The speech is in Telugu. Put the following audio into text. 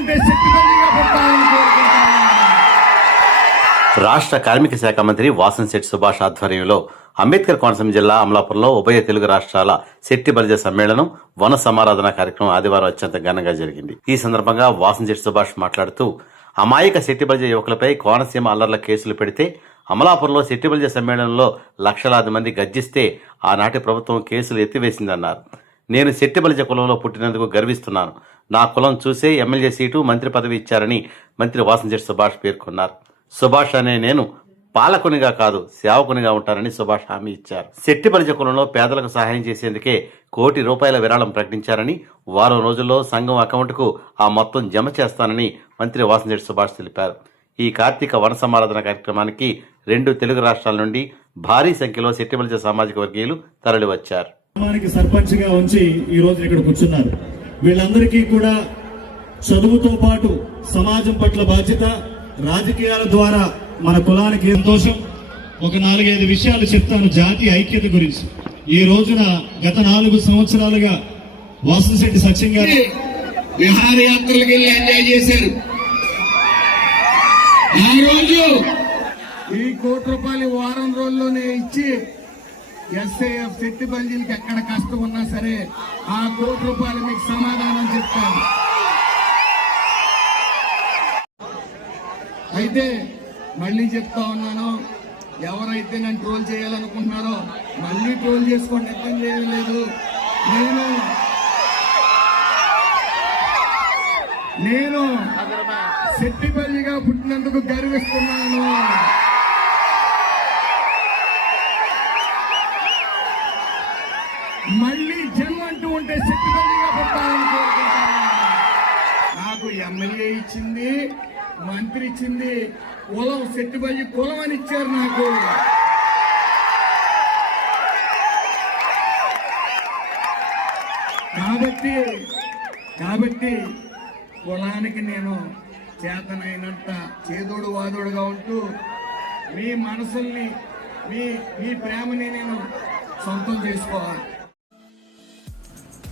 ఉంటే రాష్ట్ర కార్మిక శాఖ మంత్రి వాసంశెట్టి సుభాష్ ఆధ్వర్యంలో అంబేద్కర్ కోనసీమ జిల్లా అమలాపురంలో ఉభయ తెలుగు రాష్ట్రాల శెట్టి బలిజ సమ్మేళనం వన సమారాధన కార్యక్రమం ఆదివారం అత్యంత ఘనంగా జరిగింది. ఈ సందర్భంగా వాసంశెట్టి సుభాష్ మాట్లాడుతూ అమాయక శెట్టి బలిజ యువకులపై కోనసీమ అల్లర్ల కేసులు పెడితే అమలాపురంలో శెట్టి బలిజ సమ్మేళనంలో లక్షలాది మంది గర్జిస్తే ఆనాటి ప్రభుత్వం కేసులు ఎత్తివేసిందన్నారు. నేను శెట్టి బలిజ కులంలో పుట్టినందుకు గర్విస్తున్నాను. నా కులం చూసే ఎమ్మెల్యే సీటు మంత్రి పదవి ఇచ్చారని మంత్రి వాసంశెట్టి సుభాష్ పేర్కొన్నారు. సుభాష్ అనే నేను పాలకునిగా కాదు సేవకునిగా ఉంటారని సుభాష్ హామీ ఇచ్చారు. శెట్టి బలిజ కులంలో పేదలకు సహాయం చేసేందుకే కోటి రూపాయల విరాళం ప్రకటించారని వారం రోజుల్లో సంఘం అకౌంట్కు ఆ మొత్తం జమ చేస్తానని మంత్రి వాసంశెట్టి సుభాష్ తెలిపారు. ఈ కార్తీక వన సమారాధన కార్యక్రమానికి రెండు తెలుగు రాష్ట్రాల నుండి భారీ సంఖ్యలో శెట్టి సామాజిక వర్గీయులు తరలివచ్చారు. సర్పంచ్గా సర్పంచ్ ఉంచి ఈ రోజు ఇక్కడ కూర్చున్నారు. వీళ్ళందరికీ కూడా చదువుతో పాటు సమాజం పట్ల బాధ్యత రాజకీయాల ద్వారా మన కులానికి సంతోషం ఒక నాలుగైదు విషయాలు చెప్తాను జాతి ఐక్యత గురించి. ఈ రోజున గత నాలుగు సంవత్సరాలుగా వాసంశెట్టి సత్యం గారు విహారయాత్రలకు వెళ్ళి ఎంజాయ్ చేశారు. ఆ రోజు ఈ కోటి రూపాయలు వారం రోజుల్లోనే ఇచ్చి ఎస్ఐఎఫ్ శెట్టి బల్జీలకి ఎక్కడ కష్టం ఉన్నా సరే ఆ కోటి రూపాయలు మీకు సమాధానం చెప్తాను. అయితే మళ్ళీ చెప్తా ఉన్నాను ఎవరైతే నన్ను ట్రోల్ చేయాలనుకుంటున్నారో మళ్ళీ ట్రోల్ చేసుకోండి ఇబ్బంది ఏమీ లేదు. నేను నేను శెట్టిపల్లిగా పుట్టినందుకు గర్విస్తున్నాను. మళ్ళీ జన్మ అంటూ ఉంటే శెట్టిపల్లిగా పుట్టాలని నాకు ఎమ్మెల్యే ఇచ్చింది మంత్రి ఇచ్చింది కులం శెట్టిపల్లి కులం అని ఇచ్చారు నాకు. కాబట్టి కాబట్టి కులానికి నేను చేతనైనంత చేదోడు వాదోడుగా ఉంటూ మీ మనసుల్ని మీ మీ ప్రేమని నేను సొంతం చేసుకోవాలి.